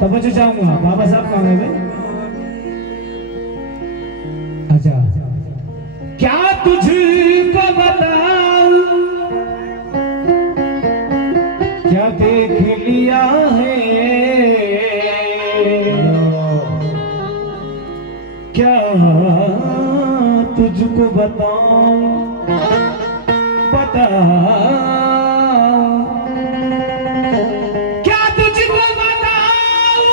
तवज्जो चाहूंगा। बाबा साहब कहाँ गए भाई? अच्छा, क्या तुझको बताऊं क्या देख लिया है, क्या तुझको बताऊं बता, क्या तुझको बताऊं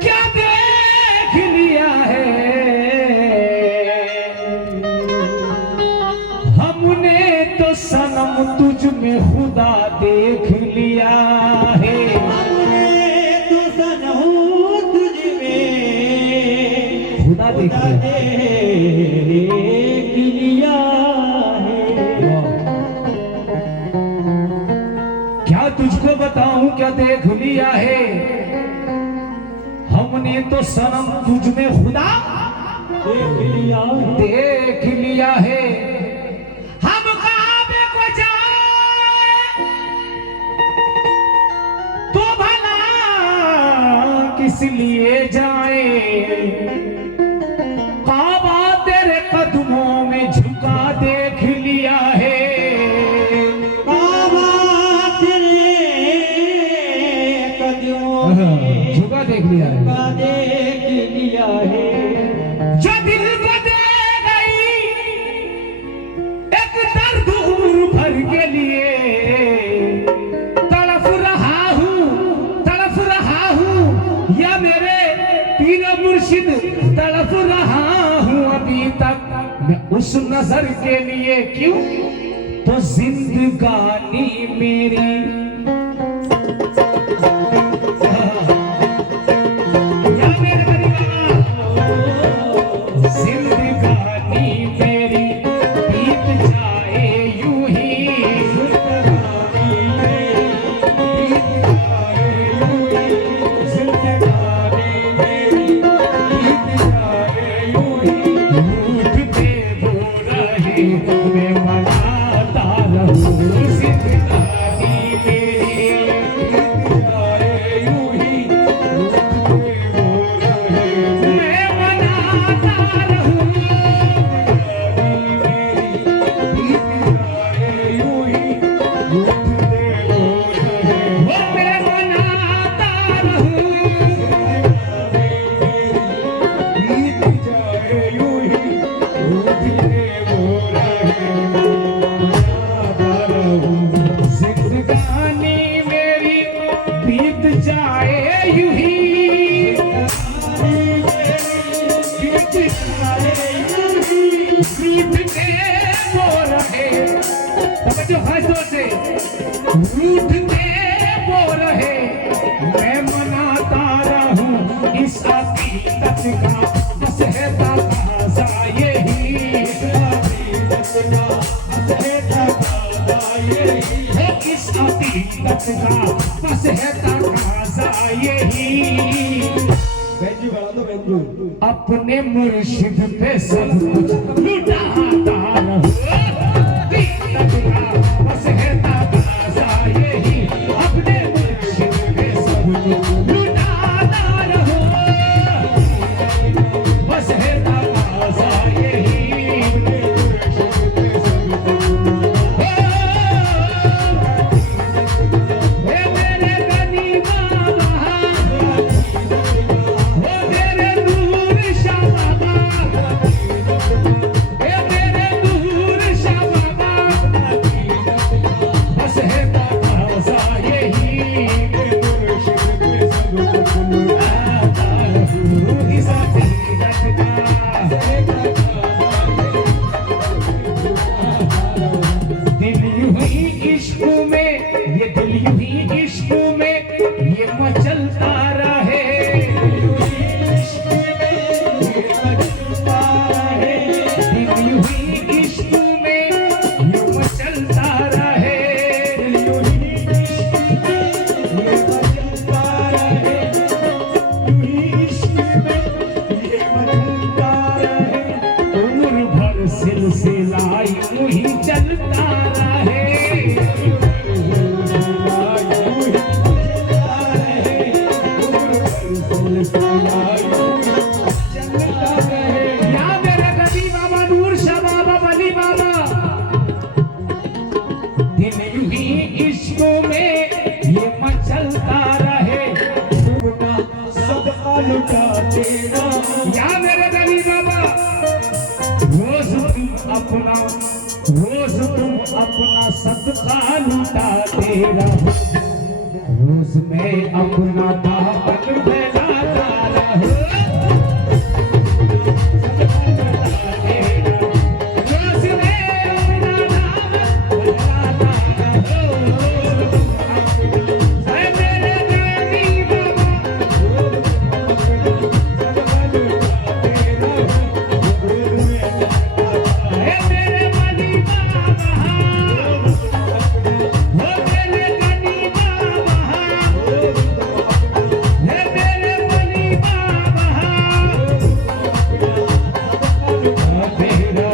क्या देख लिया है, हमने तो सनम तुझ में खुदा देख लिया है, हमने तो सनम तुझ में खुदा देख लिया देख लिया है। क्या तुझको बताऊं क्या देख लिया है, हमने तो सनम तुझ में खुदा देख लिया है। देख लिया है। हम काबे को जाए तो भला किस लिए जाए, काबा तेरे कदमों में झुका देख लिया है, काबा तेरे कदमों में झुका देख लिया है। झुका देख लिया है। जो दिल को दे गई एक दर्द उम्र भर के लिए, तड़फ रहा हूँ या मेरे पीर मुर्शिद तड़फ रहा हूँ अभी तक मैं उस नजर के लिए। क्यों? तो जिंदगानी मेरी या मेरे परिवार, जिंदगानी मेरी बीत जाए यूं ही, जिंदगानी मेरी बीत जाए यूं ही, जिंदगानी मेरी बीत जाए यूं ही, रूठते वो रहे मैं मनाता रहूं, जिंदगानी मेरी बीत जाए यूं ही, रूठते वो रहे मैं मनाता रहूं, जिंदगानी मेरी बीत जाए यूं ही, बीत जाए यूं ही, रूठते वो रहे, समझो खास तौर से, रूठते वो रहे मैं मनाता रहूं इस हकीकत का बस है तकाज़ा यही, इस हकीकत का बस है तकाज़ा यही, इस हकीकत का बस है तकाज़ा यही। बेंजू बना दो बेंजू। अपने मुर्शिद पे सब कुछ लुटाता रहूं, हकीकत का बस है तकाज़ा यही, अपने मुर्शिद पे सब कुछ लुटाता रहूं, बस है तकाज़ा यही, अपने मुर्शिद पे सब कुछ। हे मेरे गनी बाबा, हे मेरे नूर शाह बाबा, हे मेरे नूर शाह बाबा, बस है तकाज़ा यही, मुर्शिद पे सब कुछ लुटाता रहूं, इस हकीकत का दिल यूं ही इश्क में, ये दिल यूं ही इश्क में ये मचलता रहे, दिल यूं ही इश्क में ये मचलता रहे, दिल यूं ही इश्क में ये मचलता रहे, दिल यूं ही इश्क में ये मचलता रहे, यूं ही इश्क में ये मचलता रहे, उम्र भर सिलसिला यूं ही चलता रहे, अपना रोज तुम अपना सदका लुटाते रहो, रोज मैं अपना दामन फैलाता रहो, रोज मैं अपना दामन फैलाता रहो। है मेरे गानी बाबा, है मेरे बली बाबा, हो मेरे गनी बाबा, है मेरे बली बाबा, तेरा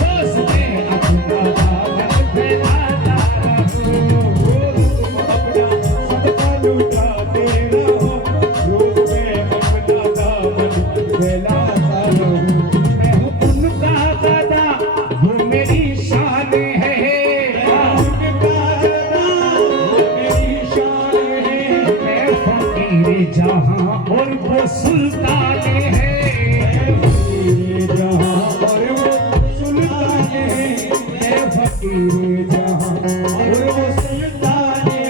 रोज में अपना दामन फैलाता रहूं, सदका लुटाते रहो, रोज में अपना दामन फैलाता रहूं। मैं हूँ उनका दादा, वो मेरी शान है, मैं फकीर जहां और वो सुल्तान है, मैं फकीर जहां और वो सुल्तान है,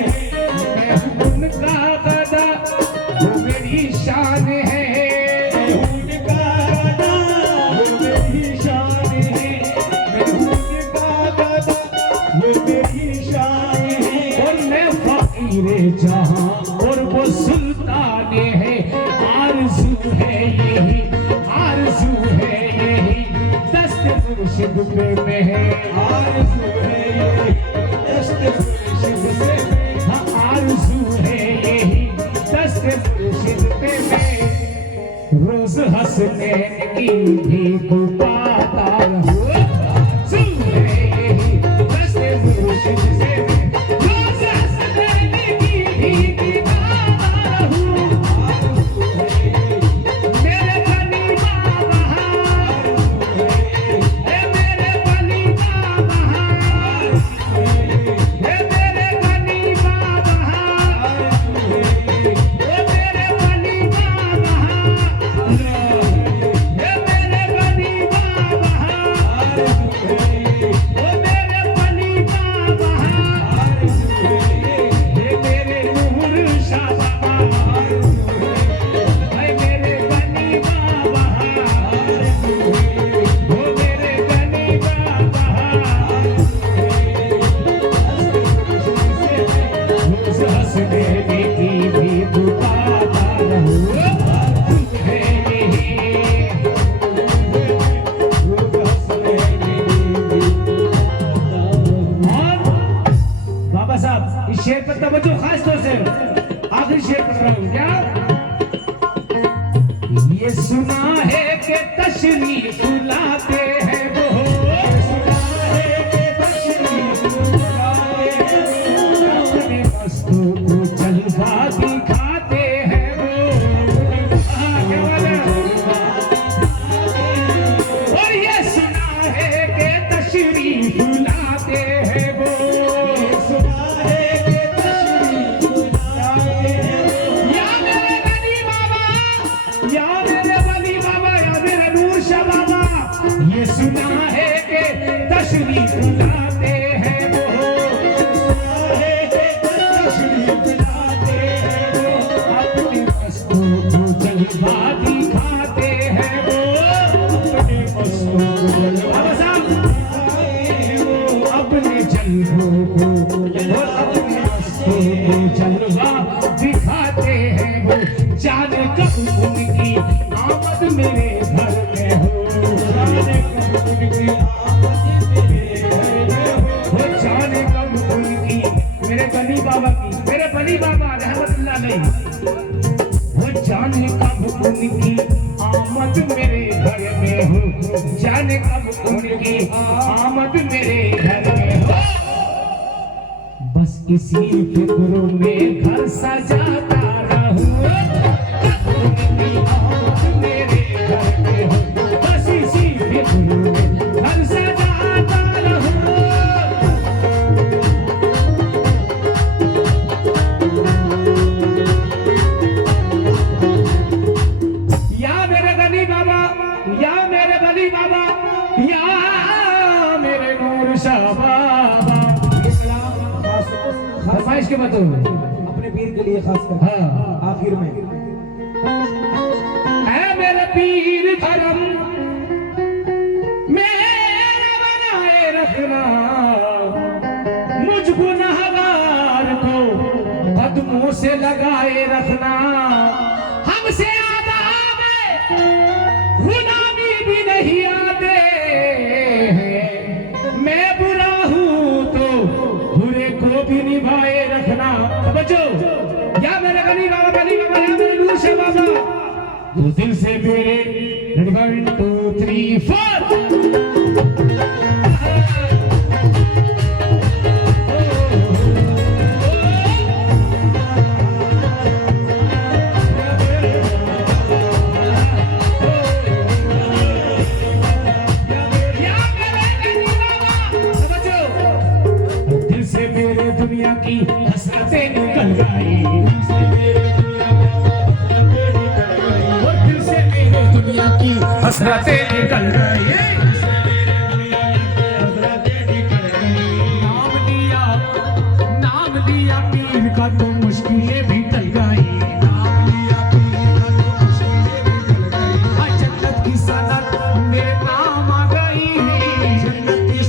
मैं हूँ उनका दादा, वो मेरी शान है, मैं हूँ उनका दादा, वो मेरी शान है, मैं हूँ उनका दादा, वो मेरी शान है, और मैं फकीर जहां और वो सुल्तान है। आरज़ू है यही, आरज़ू है यही, दस्त मुर्शिद पे में है, आरज़ू है यही, दस्त मुर्शिद पे में, हाँ आरज़ू है यही, दस्त मुर्शिद पे में, रोज हसनैन की भीख पाता रहूं, आरज़ू है यही, दस्त मुर्शिद से मैं, रोज हसनैन की भीख पाता रहूं, मेरे बली बाबा, है मेरे बली बाबा, है मेरे बली बाबा, है मेरे बली बाबा, है मेरे बली बाबा, है मेरे बली बाबा, है मेरे नूर शाह बाबा, है मेरे बली बाबा, हो मेरे बली बाबा, रोज हंसने की भी दुकाता रहूं, है यही, और बाबा साहब इस शेर पर तवज्जो खास तौर से, आखिरी शेर पढ़ रहा हूं क्या? ये सुना है कि तशरीफ लाते हैं वो, सुना है कि तशरीफ लाते हैं वो, अपने मस्तों को जलवा दिखाते हैं वो, क्या बात है? और ये सुना है कि तशरीफ लाते हैं वो, सुना है कि तशरीफ लाते हैं वो, या मेरे गनी बाबा, या मेरे वली बाबा, या मेरे नूर शाह बाबा, ये सुना है कि तशरीफ लाते हैं वो, सुना है कि तशरीफ लाते हैं वो, अपने मस्तों को जलवा दिखाते हैं वो, अपने मस्तों को जलवा, बाबा साहब अपने जलवों को और अपने मस्तों को जलवा दिखाते हैं वो, जाने कब उनकी आमद मेरे घर में हो, जाने कब उनकी आमद मेरे घर में हो, जाने कब उनकी, मेरे बली बाबा की, मेरे बली बाबा रहमतुल्लाह अलैह, वो जाने कब उनकी आमद मेरे घर में हो, जाने कब उनकी आमद मेरे घर में हो, बस इसी फिक्रों में घर सजाता रहूं, उनकी आमद मेरे घर में हो, बस इसी फिक्रों में घर सजाता रहूं। या मेरे गनी बाबा, या मेरे बली बाबा, या फरमाइश के बाद अपने पीर के लिए खास कर हाँ आखिर में ऐ मेरे पीर धर्म मेरा बनाए रखना, मुझ गुनहगार को कदमों से लगाए रखना। हमसे आदाब गुलामी भी नहीं आते, मैं बुरा हूं तो बुरे को भी निभाए रखना। बच्चों या मेरे गली बाबा या मेरे नूर शाह बाबा, तो दिल से मेरे 1 2 3 4 दिल से मेरे दुनिया की हसरतें निकल गई, और दिल से मेरे दुनिया की हसरतें निकल गई। नाम लिया पीर का तो मुश्किलें भी टल गई, जन्नत की सनत मेरे नाम आ गई, जन्नत की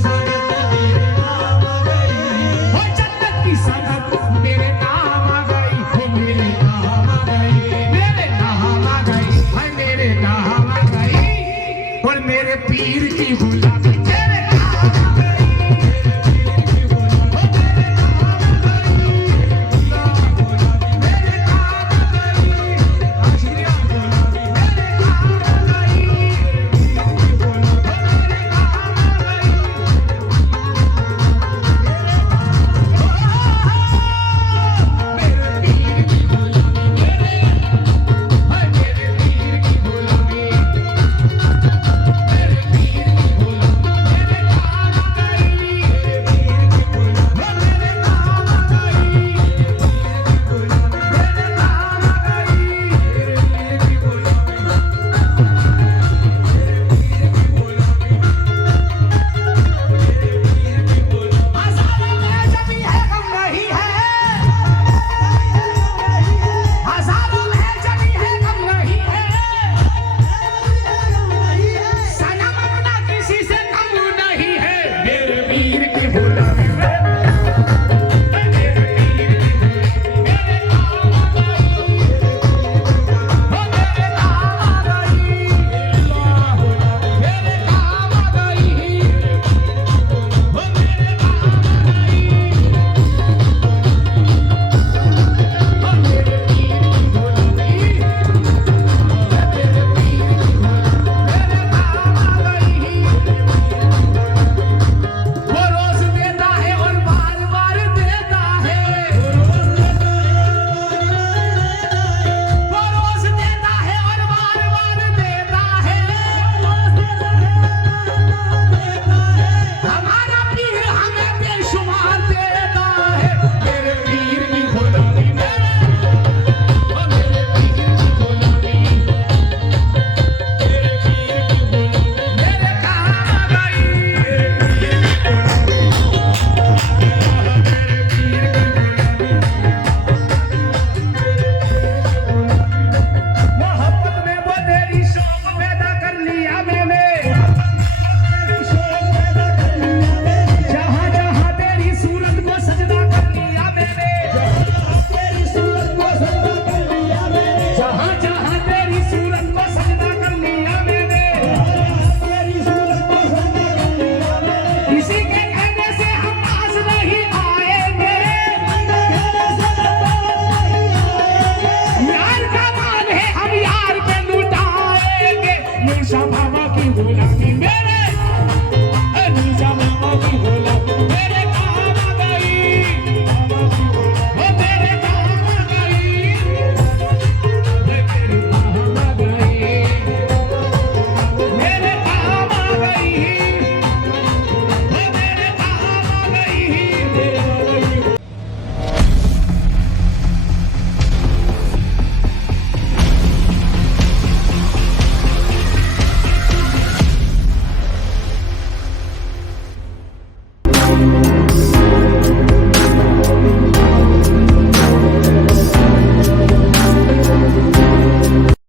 सनत मेरे नाम आ गई, हो मेरे नाम आ गई, मेरे नाम आ गई, हाय मेरे नाम आ गई, और मेरे पीर की गुलामी